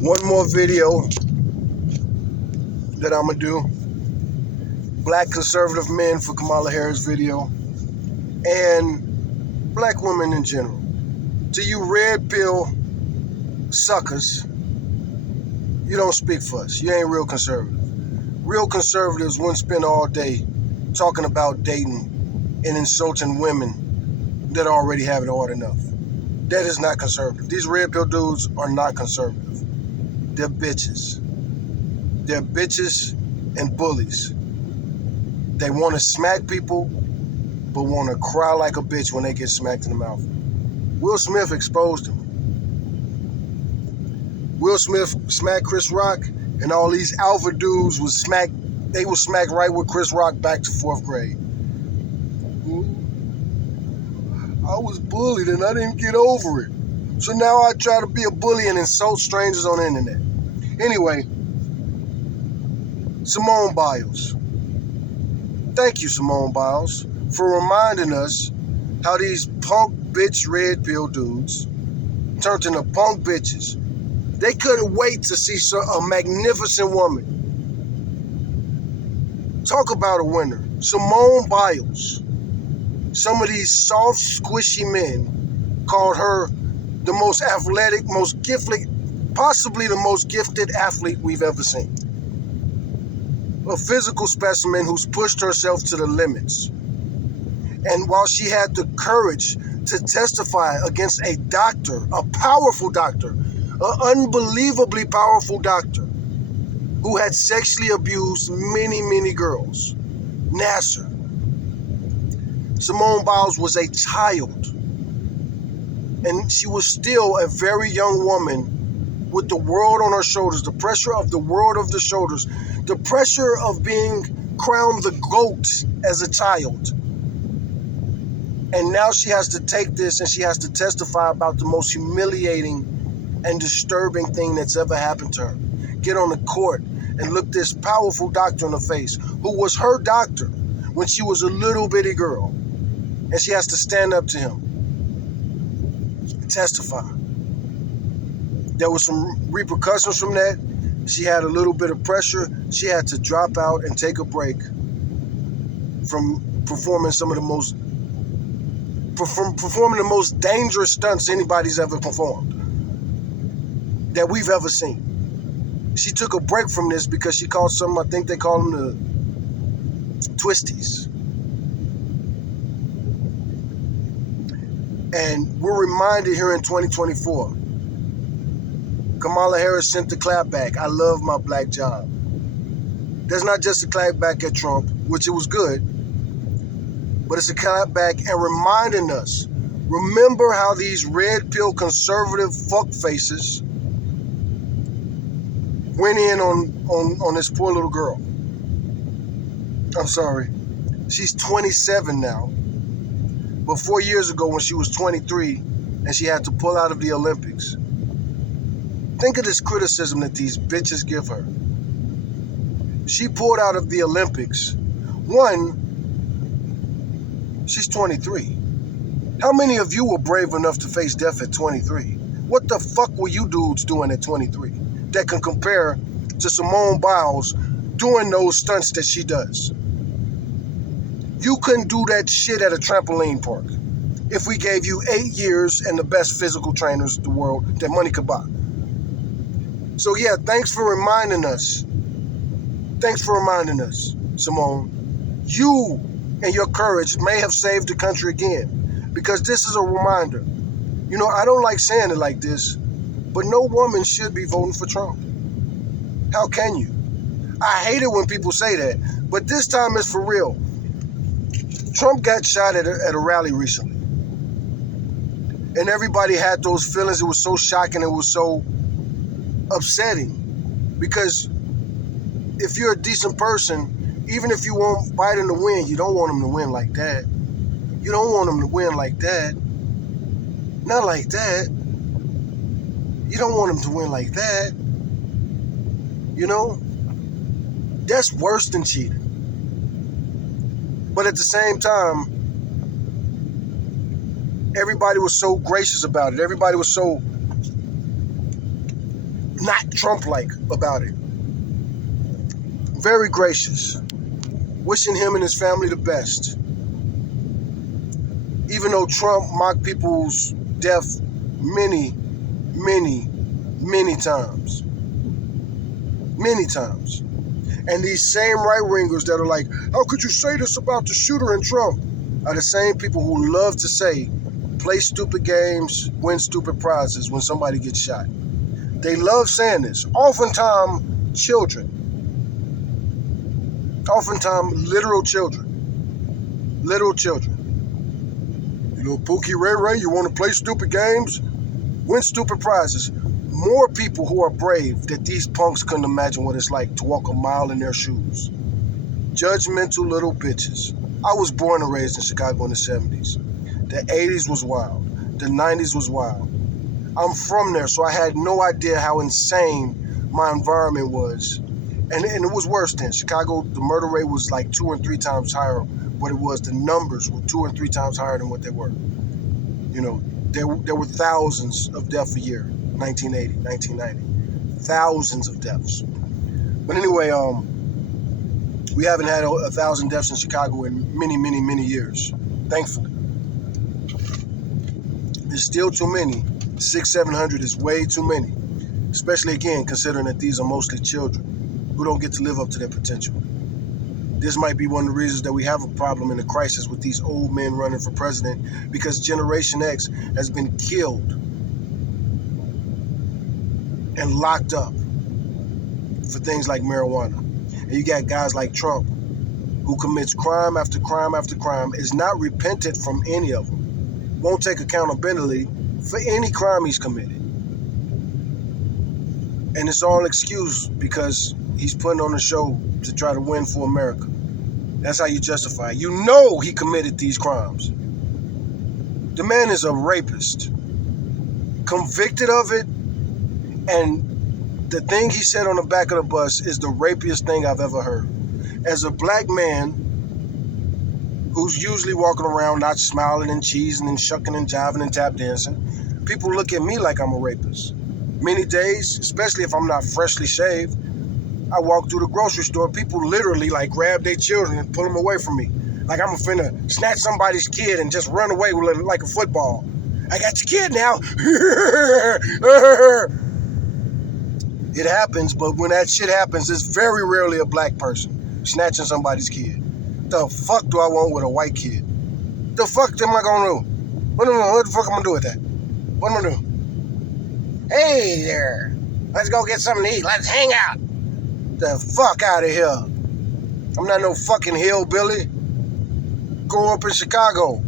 One more video that I'm going to do. Black conservative men for Kamala Harris video. And black women in general. To you red pill suckers, you don't speak for us. You ain't real conservative. Real conservatives wouldn't spend all day talking about dating and insulting women that already have it hard enough. That is not conservative. These red pill dudes are not conservative. They're bitches. They're bitches and bullies. They want to smack people, but want to cry like a bitch when they get smacked in the mouth. Will Smith exposed him. Will Smith smacked Chris Rock, and all these alpha dudes was smacked. They were smacked right with Chris Rock back to 4th grade. I was bullied and I didn't get over it. So now I try to be a bully and insult strangers on the internet. Anyway, Simone Biles. Thank you, Simone Biles, for reminding us how these punk bitch red pill dudes turned into punk bitches. They couldn't wait to see a magnificent woman. Talk about a winner. Simone Biles. Some of these soft, squishy men called her the most athletic, most gifted, possibly the most gifted athlete we've ever seen. A physical specimen who's pushed herself to the limits. And while she had the courage to testify against a doctor, a powerful doctor, an unbelievably powerful doctor who had sexually abused many, many girls, Nasser. Simone Biles was a child, and she was still a very young woman with the world on her shoulders, the pressure of the world of the shoulders, the pressure of being crowned the GOAT as a child. And now she has to take this and she has to testify about the most humiliating and disturbing thing that's ever happened to her. Get on the court and look this powerful doctor in the face, who was her doctor when she was a little bitty girl. And she has to stand up to him, testify. There was some repercussions from that. She had a little bit of pressure. She had to drop out and take a break from performing the most dangerous stunts anybody's ever performed, that we've ever seen. She took a break from this because she called some, I think they call them the twisties. And we're reminded here in 2024, Kamala Harris sent the clap back. I love my black job. There's not just a clap back at Trump, which it was good, but it's a clap back and reminding us, remember how these red pill conservative fuck faces went in on this poor little girl. I'm sorry. She's 27 now. But 4 years ago when she was 23 and she had to pull out of the Olympics. Think of this criticism that these bitches give her. She pulled out of the Olympics. One, she's 23. How many of you were brave enough to face death at 23? What the fuck were you dudes doing at 23 that can compare to Simone Biles doing those stunts that she does? You couldn't do that shit at a trampoline park if we gave you 8 years and the best physical trainers in the world that money could buy. So yeah, thanks for reminding us. Thanks for reminding us, Simone. You and your courage may have saved the country again, because this is a reminder. You know, I don't like saying it like this, but no woman should be voting for Trump. How can you? I hate it when people say that, but this time it's for real. Trump got shot at a rally recently, and everybody had those feelings. It was so shocking. It was so upsetting, because if you're a decent person, even if you want Biden to win, you don't want him to win like that. You don't want him to win like that. Not like that. You don't want him to win like that. You know? That's worse than cheating. But at the same time, everybody was so gracious about it. Everybody was so not Trump-like about it. Very gracious. Wishing him and his family the best. Even though Trump mocked people's death many, many, many times. Many times. And these same right-wingers that are like, how could you say this about the shooter and Trump? Are the same people who love to say, play stupid games, win stupid prizes when somebody gets shot. They love saying this. Oftentimes, children. Oftentimes, literal children. Literal children. You know, Pookie Ray Ray, you want to play stupid games? Win stupid prizes. More people who are brave that these punks couldn't imagine what it's like to walk a mile in their shoes. Judgmental little bitches. I was born and raised in Chicago in the 70s. The 80s was wild. The 90s was wild. I'm from there, so I had no idea how insane my environment was. And it was worse then. Chicago, the murder rate was like 2 or 3 times higher what it was. The numbers were 2 or 3 times higher than what they were. You know, there were thousands of deaths a year, 1980, 1990. Thousands of deaths. But anyway, we haven't had 1,000 deaths in Chicago in many, many, many years, thankfully. There's still too many. 600-700 is way too many, especially again considering that these are mostly children who don't get to live up to their potential. This might be one of the reasons that we have a problem and a crisis with these old men running for president, because Generation X has been killed and locked up for things like marijuana. And you got guys like Trump who commits crime after crime after crime, is not repentant from any of them, won't take accountability for any crime he's committed. And it's all excuse because he's putting on a show to try to win for America. That's how you justify it. You know he committed these crimes. The man is a rapist, convicted of it, and the thing he said on the back of the bus is the rapiest thing I've ever heard. As a black man who's usually walking around not smiling and cheesing and shucking and jiving and tap dancing, people look at me like I'm a rapist. Many days, especially if I'm not freshly shaved, I walk through the grocery store, people literally like grab their children and pull them away from me. Like I'm finna snatch somebody's kid and just run away with it like a football. I got your kid now. It happens, but when that shit happens, it's very rarely a black person snatching somebody's kid. The fuck do I want with a white kid? The fuck am I gonna do? What the fuck am I gonna do with that? What am I gonna do? Hey there, let's go get something to eat. Let's hang out. The fuck out of here. I'm not no fucking hillbilly. Grew up in Chicago.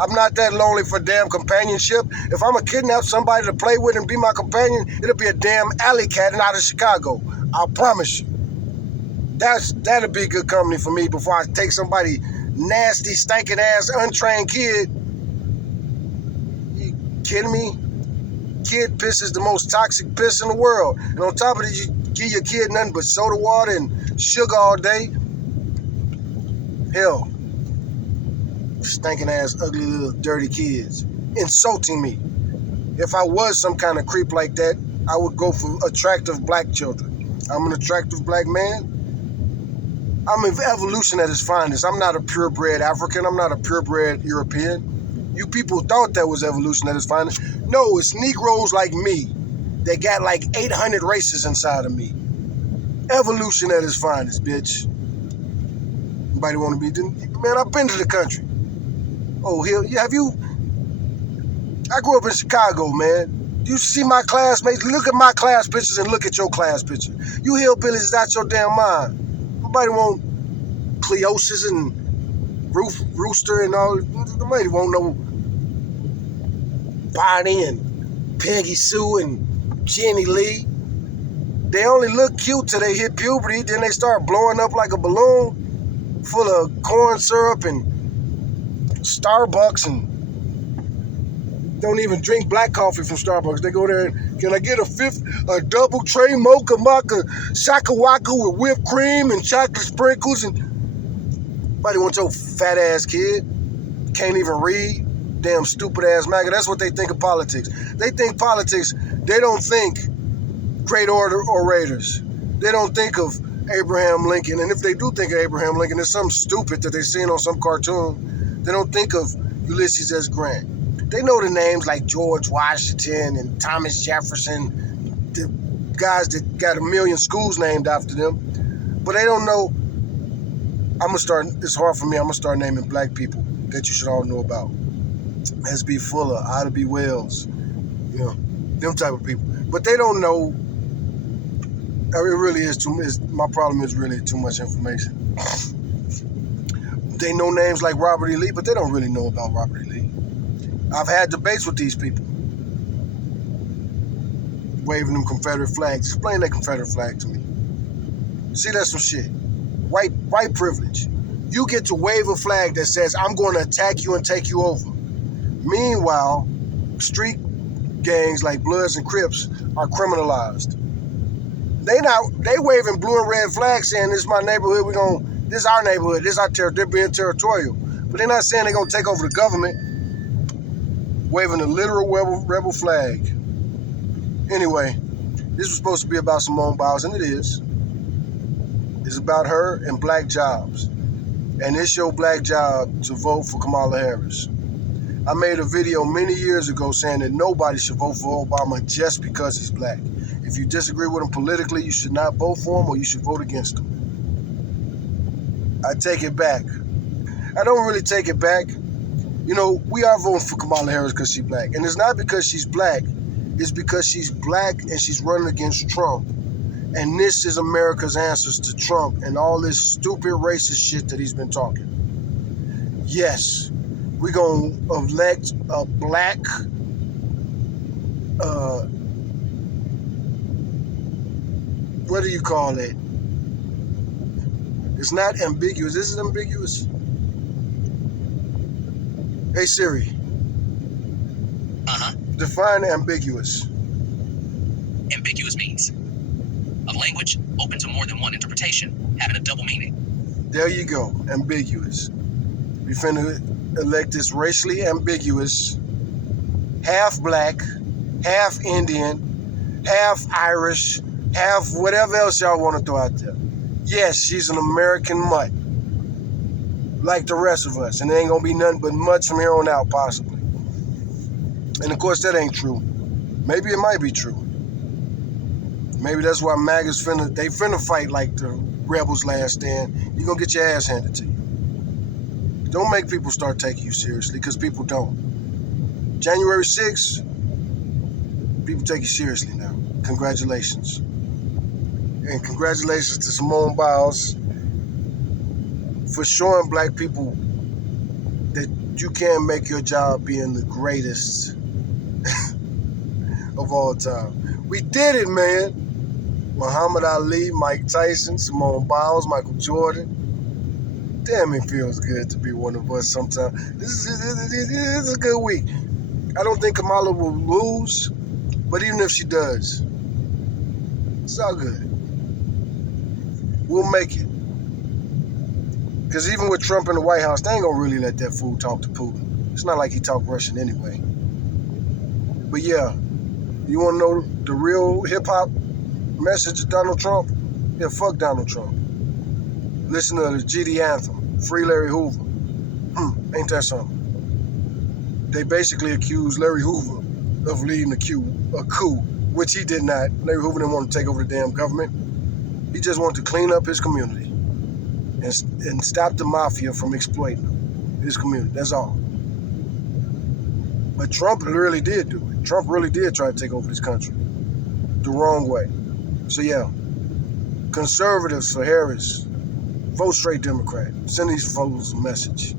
I'm not that lonely for damn companionship. If I'm gonna kidnap somebody to play with and be my companion, it'll be a damn alley cat and out of Chicago. I'll promise you. That'll be good company for me before I take somebody nasty, stinking ass, untrained kid. You kidding me? Kid piss is the most toxic piss in the world. And on top of it, you give your kid nothing but soda water and sugar all day. Hell. Stinking ass, ugly little dirty kids. Insulting me. If I was some kind of creep like that, I would go for attractive black children. I'm an attractive black man. I'm evolution at its finest. I'm not a purebred African. I'm not a purebred European. You people thought that was evolution at its finest. No, it's Negroes like me that got like 800 races inside of me. Evolution at its finest, bitch. Anybody want to be? Man, I've been to the country. Oh, hell, yeah, have you? I grew up in Chicago, man. You see my classmates? Look at my class pictures and look at your class picture. You hillbillies is out your damn mind. Nobody want Cleosis and Rooster and all. Nobody won't know Bonnie and Peggy Sue and Jenny Lee. They only look cute till they hit puberty. Then they start blowing up like a balloon full of corn syrup and Starbucks, and don't even drink black coffee from Starbucks. They go there and, can I get a double tray mocha maca shaka waka with whipped cream and chocolate sprinkles? And nobody wants your fat ass kid. Can't even read. Damn stupid ass MAGA. That's what they think of politics. They think politics, they don't think great orators. They don't think of Abraham Lincoln, and if they do think of Abraham Lincoln, it's something stupid that they've seen on some cartoon. They don't think of Ulysses S. Grant. They know the names like George Washington and Thomas Jefferson, the guys that got a million schools named after them, but they don't know. It's hard for me, I'm gonna start naming black people that you should all know about. S.B. Fuller, Ida B. Wells, them type of people. But they don't know. It really is my problem is really too much information. They know names like Robert E. Lee, but they don't really know about Robert E. Lee. I've had debates with these people, waving them Confederate flags. Explain that Confederate flag to me. See, that's some shit. White privilege. You get to wave a flag that says, I'm going to attack you and take you over. Meanwhile, street gangs like Bloods and Crips are criminalized. They waving blue and red flags saying, this is my neighborhood, this is our neighborhood, this is our territory, they're being territorial. But they're not saying they're going to take over the government, waving a literal rebel flag. Anyway, this was supposed to be about Simone Biles, and it is. It's about her and black jobs. And it's your black job to vote for Kamala Harris. I made a video many years ago saying that nobody should vote for Obama just because he's black. If you disagree with him politically, you should not vote for him or you should vote against him. I take it back. I don't really take it back. We are voting for Kamala Harris because she's black. And it's not because she's black. It's because she's black and she's running against Trump. And this is America's answers to Trump and all this stupid racist shit that he's been talking. Yes, we're going to elect a black what do you call it? It's not ambiguous. Is it ambiguous? Hey Siri. Define ambiguous. Ambiguous means a language open to more than one interpretation, having a double meaning. There you go. Ambiguous. We finna elect this racially ambiguous, half black, half Indian, half Irish, half whatever else y'all want to throw out there. Yes, she's an American mutt, like the rest of us, and there ain't gonna be nothing but mutts from here on out, possibly. And of course, that ain't true. Maybe it might be true. Maybe that's why MAGA's finna fight like the rebels last stand. You're gonna get your ass handed to you. Don't make people start taking you seriously, because people don't. January 6th, people take you seriously now. Congratulations. And congratulations to Simone Biles for showing black people that you can make your job being the greatest of all time. We did it, man. Muhammad Ali, Mike Tyson, Simone Biles, Michael Jordan. Damn, it feels good to be one of us sometimes. This is a good week. I don't think Kamala will lose, but even if she does, it's all good. We'll make it. Because even with Trump in the White House, they ain't going to really let that fool talk to Putin. It's not like he talked Russian anyway. But yeah, you want to know the real hip-hop message of Donald Trump? Yeah, fuck Donald Trump. Listen to the GD anthem, Free Larry Hoover. Ain't that something? They basically accused Larry Hoover of leading a coup, which he did not. Larry Hoover didn't want to take over the damn government. He just wanted to clean up his community and stop the mafia from exploiting his community. That's all. But Trump really did do it. Trump really did try to take over this country the wrong way. So yeah, conservatives for Harris, vote straight Democrat. Send these folks a message.